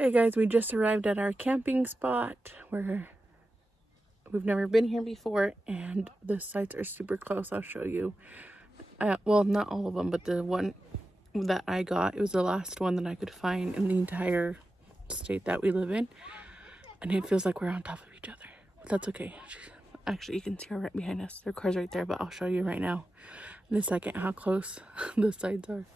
Hey guys, we just arrived at our camping spot where we've never been here before, and the sites are super close. I'll show you. Well, not all of them, but the one that I got, it was the last one that I could find in the entire state that we live in, and it feels like we're on top of each other, but that's okay. Actually, you can see her right behind us. Their car's right there, but I'll show you right now in a second how close the sides are.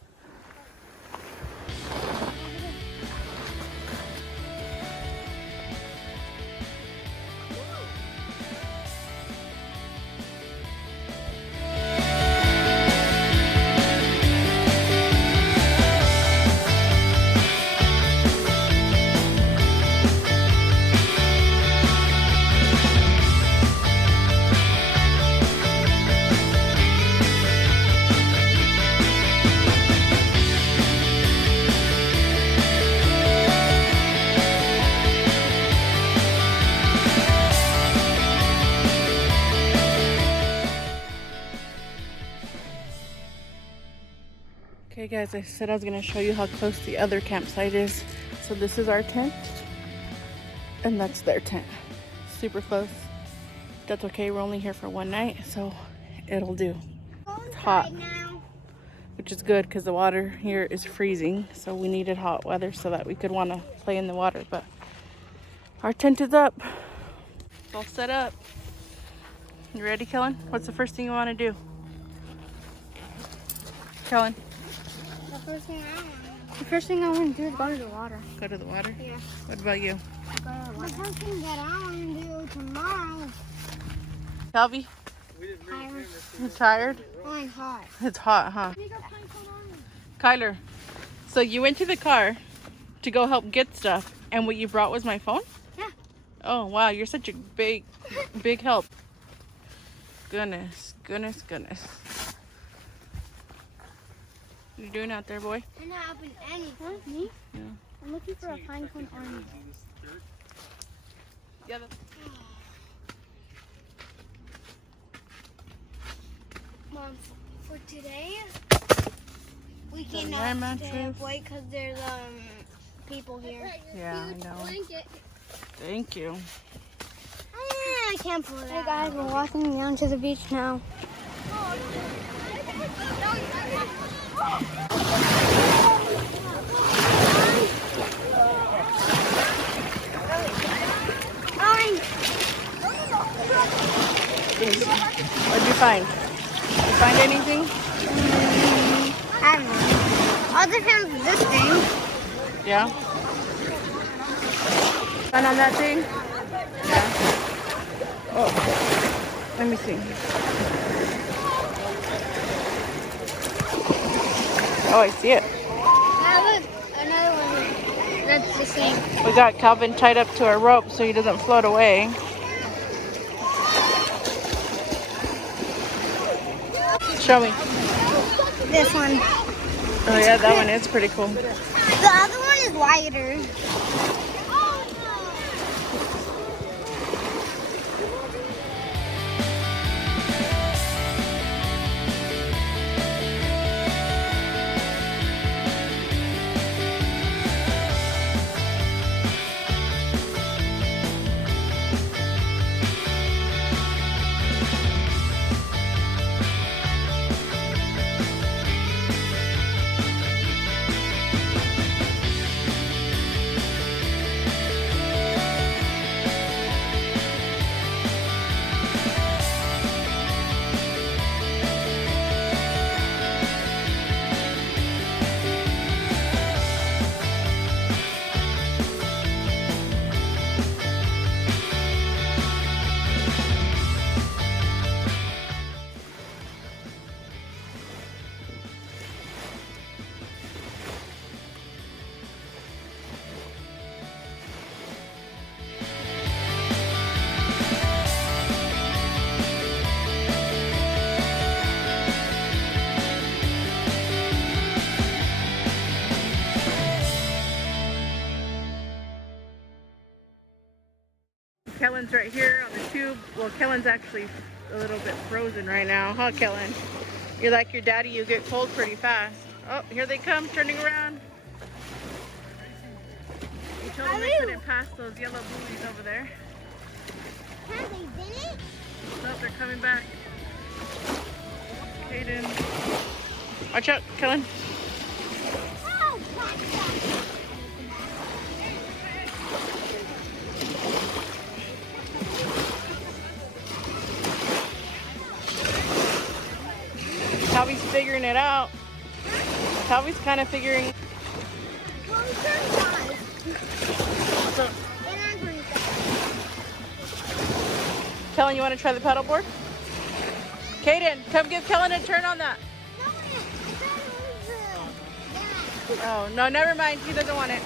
Okay guys, I said I was going to show you how close the other campsite is. So this is our tent, and that's their tent. Super close. That's okay, we're only here for one night, so it'll do. It's hot, which is good because the water here is freezing, so we needed hot weather so that we could want to play in the water. But our tent is up. It's all set up. You ready, Kellen? What's the first thing you want to do? Kellen? The first thing I want to do is go to the water. Go to the water? Yeah. What about you? Go to the water. The first thing that I want to do tomorrow. Calvi? You tired? I'm hot. It's hot, huh? Kyler, so you went to the car to go help get stuff, and what you brought was my phone? Yeah. Oh, wow, you're such a big help. Goodness. What are you doing out there, boy? I'm not helping anything. Me? Yeah. I'm looking for a pine cone ornament. Yeah. Mom, for today, we cannot stay up late because there's people here. Yeah, I know. Thank you. I can't pull it out. Hey guys, we're walking down to the beach now. What'd you find? Did you find anything? I don't know. Other than this thing. Yeah? Fun on that thing? Yeah. Oh, let me see. Oh, I see it. Now look, another one. That's the same. We got Calvin tied up to a rope so he doesn't float away. Show me. This one. Oh yeah, that one is pretty cool. The other one is wider. Kellen's right here on the tube. Well, Kellen's actually a little bit frozen right now, huh, Kellen? You're like your daddy, you get cold pretty fast. Oh, here they come, turning around. past those yellow buoys over there. Have they did it? Nope, they're coming back. Hayden. Watch out, Kellen. Oh, watch that. Calvy's figuring it out. Calvy's kind of figuring. So, Kellen, you want to try the paddleboard? Kaden, come give Kellen a turn on that. Oh, no, never mind. He doesn't want it.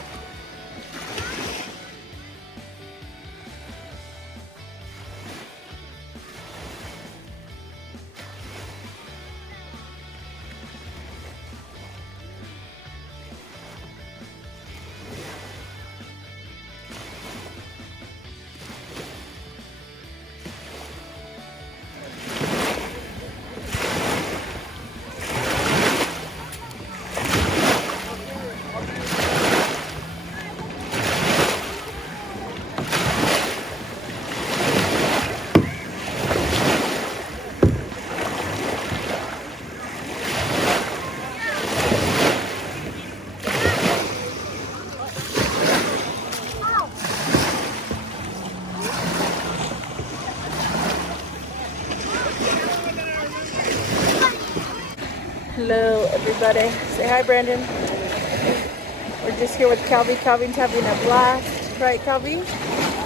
Hello, everybody. Say hi, Brandon. We're just here with Calvy. Calvin's having a blast, right, Calvy?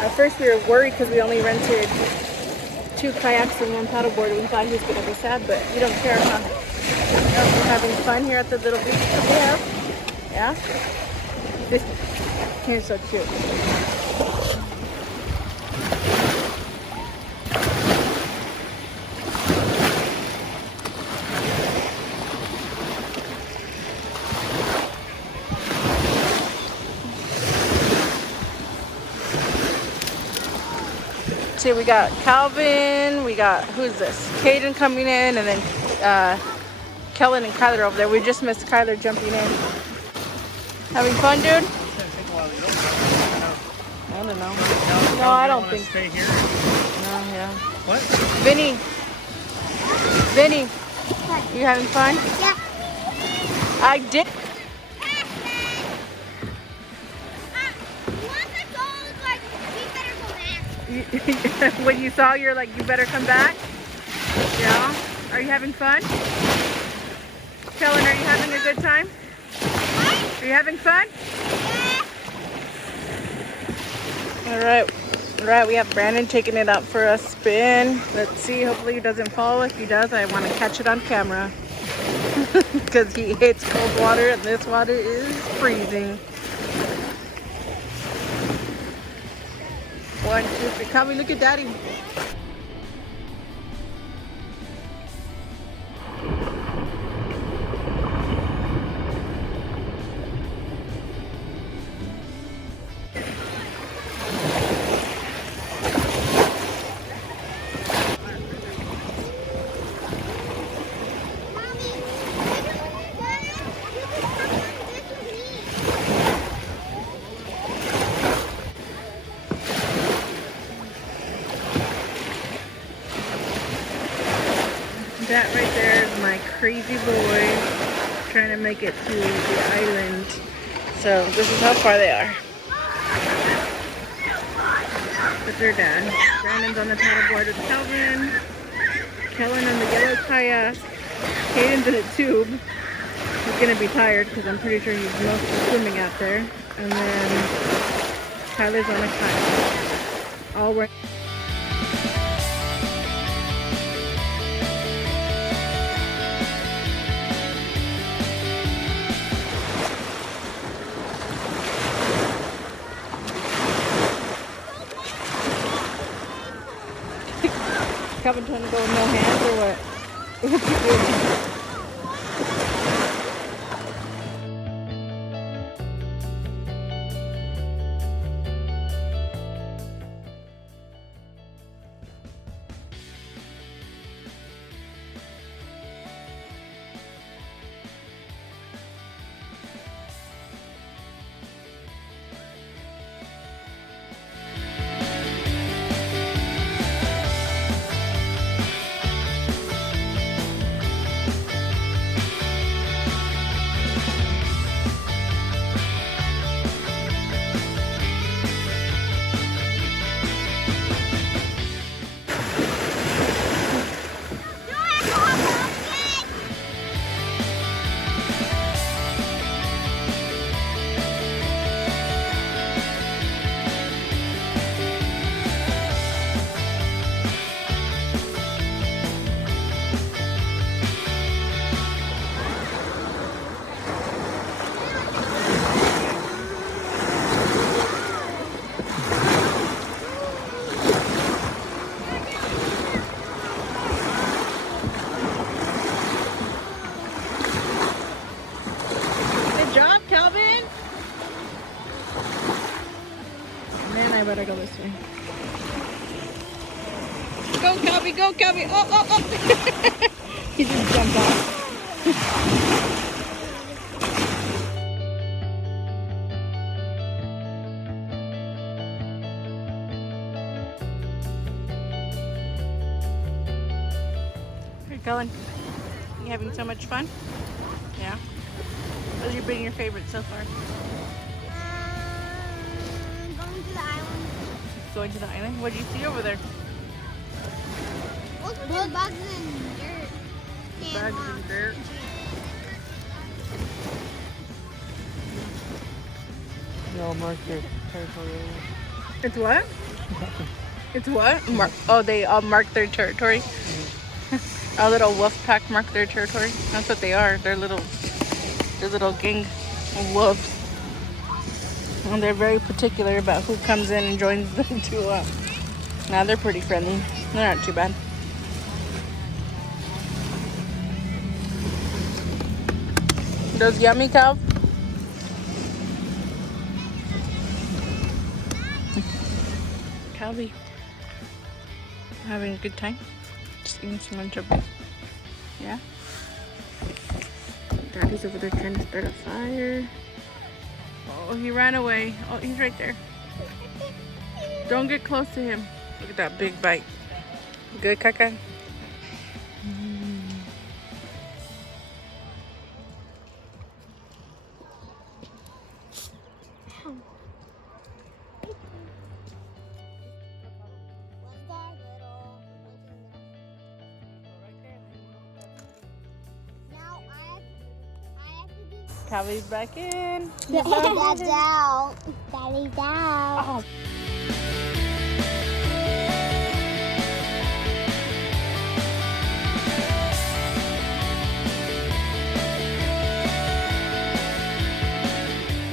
At first, we were worried because we only rented 2 kayaks and 1 paddleboard. We thought he was going to be sad, but you don't care, huh? No, we're having fun here at the little beach that we have. Yeah? This he's so cute. See, we got Calvin, we got, who's this? Caden coming in, and then Kellen and Kyler over there. We just missed Kyler jumping in. Having fun, dude? I don't know. No, I don't think. Stay here. No, yeah. What? Vinny, you having fun? Yeah. I did. When you saw, you're like, you better come back? Yeah? Are you having fun? Kellen, are you having a good time? Are you having fun? All right, we have Brandon taking it out for a spin. Let's see, hopefully he doesn't fall. If he does, I want to catch it on camera. Because he hates cold water and this water is freezing. 1, 2, 3. Come, look at Daddy. That right there is my crazy boy trying to make it to the island. So this is how far they are. But they're done. Brandon's on the paddleboard with Calvin. Kellen on the yellow kayak. Hayden's in a tube. He's gonna be tired because I'm pretty sure he's mostly swimming out there. And then Tyler's on a kayak. All wearing. Calvin trying to go with no hands or what? What's he doing? I better go this way. Go, Calby, go, Calby. Oh, oh, oh. He just jumped off. Where you going? You having so much fun? Yeah. What's been your favorite so far? Going to the island. Going to the island? What did you see over there? Look, there's bugs and dirt. Bugs and dirt. They all mark their territory. It's what? It's what? They all mark their territory. Our little wolf pack mark their territory. That's what they are. They're little gang of wolves. And they're very particular about who comes in and joins them too. Now they're pretty friendly. They're not too bad. Those yummy cow? Calby, having a good time? Just eating some lunch over. Yeah? Daddy's over there trying to start a fire. Oh, he ran away. Oh, he's right there. Don't get close to him. Look at that big bite. Good, Kaka? Calby's back in. Dad's out. Daddy's out. Oh.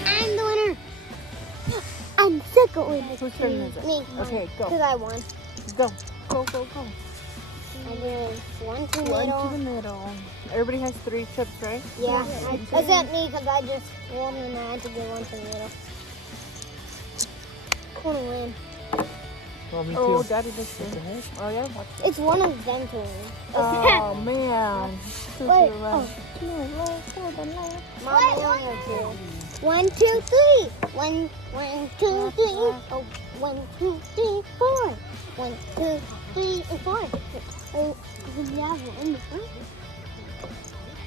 I'm the winner. I'm second winner. Whose turn is it? Me. Okay, go. Because I won. Go. Go, go, go. I did one to the One middle. to the middle. Everybody has 3 chips, right? Yeah. Except me because I just won and I had to get one to the middle. I want to win. Well, me Oh, too. Daddy just did. Oh, yeah? Watch it. It's one of them to win. Oh, man. Wait. Oh, no. Mom, I only have 2. 1, 2, 3. 1, 2, 3. Oh, 1, 2, 3, 4. 1, 2, 3, and 4. Oh, did you have one in the front?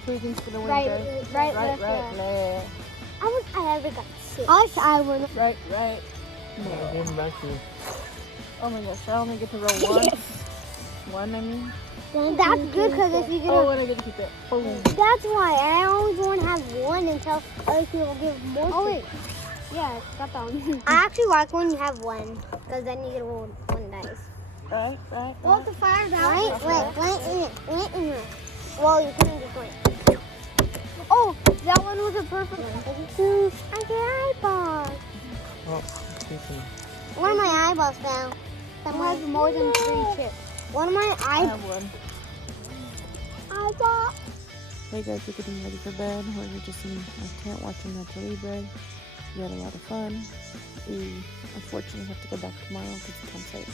Who do you think's gonna win, Right, guys? right, right, left. left. I ever got 6. I won. Right, right. I gave them back to you. Oh my gosh, I only get to roll once. One, I mean. That's good because if you get Oh, and I get to keep it. Oh. That's why I always want to have one until other people give more. Oh wait, yeah, got that one. I actually like when you have one because then you get roll one dice. Right, right. Well, the fire's out. Wait in here. Well, you couldn't just wait. Oh, that one was a perfect one. I get eyeballs. Oh, excuse me. Where are my eyeballs found? That has more than 3 chips. One of my I eyeballs. have one. Eyeball. Hey guys, we're getting ready for bed. We're just in our tent watching Nacho Libre. We had a lot of fun. We unfortunately have to go back tomorrow because the campsite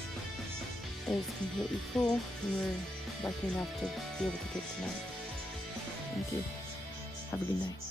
is completely full. And we're lucky enough to be able to take tonight. Thank you. Have a good night.